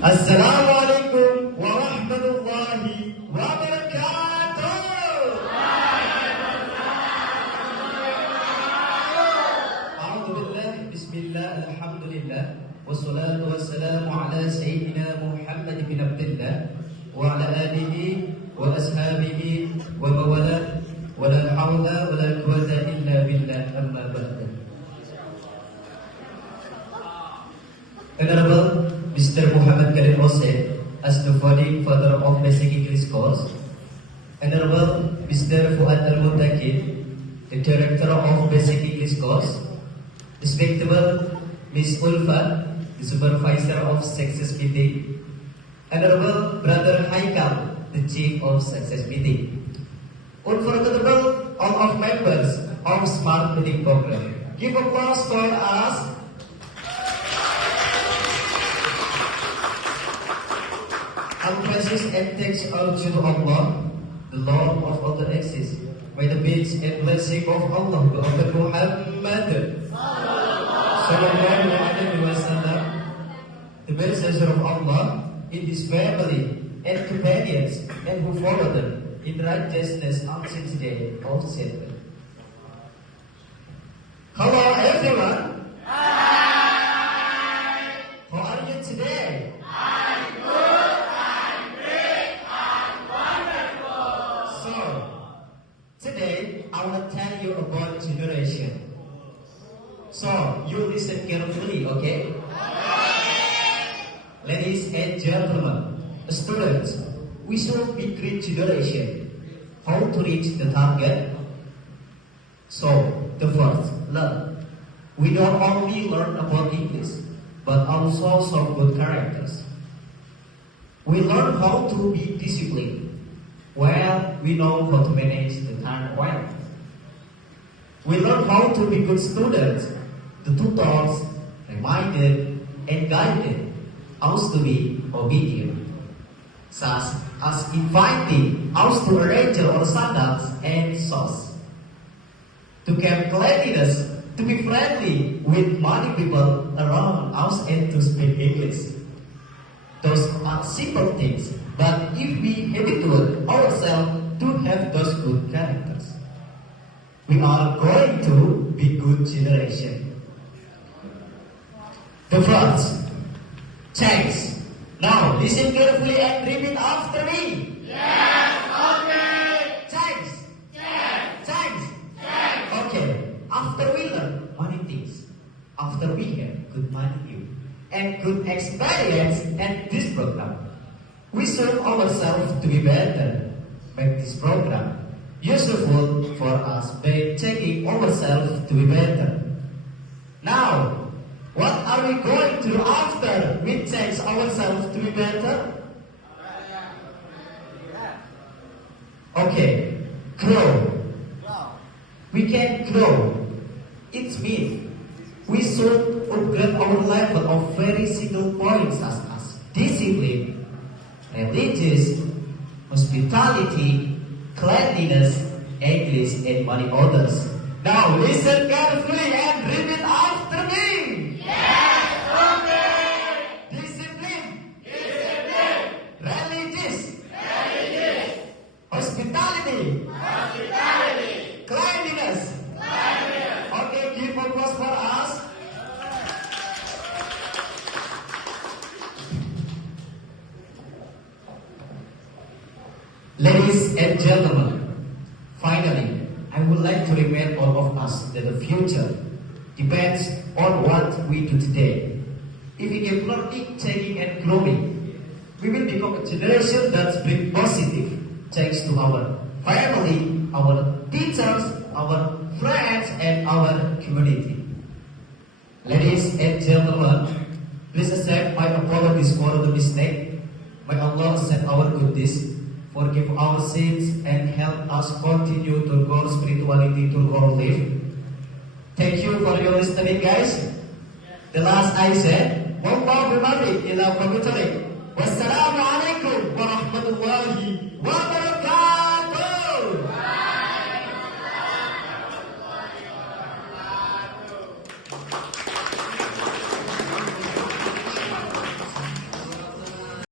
Assalamualaikum warahmatullahi wabarakatuh. A'udzubillah, bismillah, alhamdulillah, wassalatu wassalamu ala sayyidina Muhammad bin Abdullah wa ala alihi wa ashabihi wa mawala wa la hawla wa la quwwata illa billah, amma ba'd. Honorable Mr. Muhammad Karim Hossain, as the founding father of basic English course. Honorable Mr. Fuad Al-Mutakib, the director of basic English course. Respectable Ms. Ulfa, the supervisor of success meeting. Honorable Brother Haikal, the chief of success meeting. Unforgettable all of members of Smart Meeting Program. Give applause for us. All praises and thanks are due to Allah, the Lord of all that exists. May the peace and blessing of Allah be upon Muhammad sallallahu alaihi wasallam, the messenger of Allah, in his family and companions, and who follow them in righteousness until the day of judgment. Hello everyone. Hi. How are you today? Today, I will tell you about generation. So, you listen carefully, okay? Ladies and gentlemen, students, we should be great generation. How to reach the target? So, the first, learn. We not only learn about English, but also some good characters. We learn how to be disciplined. Where we know how to manage the time well. We learn how to be good students, the tutors, reminded and guided, us to be obedient, such as inviting us to arrange our standards and source, to keep cleanliness, to be friendly with many people around us and to speak English. Those are simple things, but if we habituate ourselves to have those good characters, we are going to be good generation. The first, thanks. Now listen carefully and repeat after me. Yes, okay. Thanks. Yes. Thanks. Yes. Okay. After we learn many things, after we have good attitude and good experience at this program, we serve ourselves to be better. Make this program useful for us by taking ourselves to be better. Now, what are we going to do after we change ourselves to be better? Okay, grow. We can grow. It means we should upgrade our level of very single points as discipline, religious, hospitality, cleanliness, English, and many others. Now listen carefully and repeat after me. Yes, okay. Discipline, Discipline. religious, Religious. hospitality, Hospitality. cleanliness. Cleanliness. Okay, give applause for us. Ladies and gentlemen, finally, I would like to remind all of us that the future depends on what we do today. If we keep learning, changing, and growing, we will become a generation that brings positive thanks to our family, our teachers, our friends, and our community. Ladies and gentlemen, please accept my apologies for the mistake. May Allah accept our good deeds, forgive our sins, and help us continue to grow spirituality to grow life. Thank you for your listening, guys. The last I said, Wallahu bihamdihi ila qabutalik. Wassalamu alaikum warahmatullahi wabarakatuh.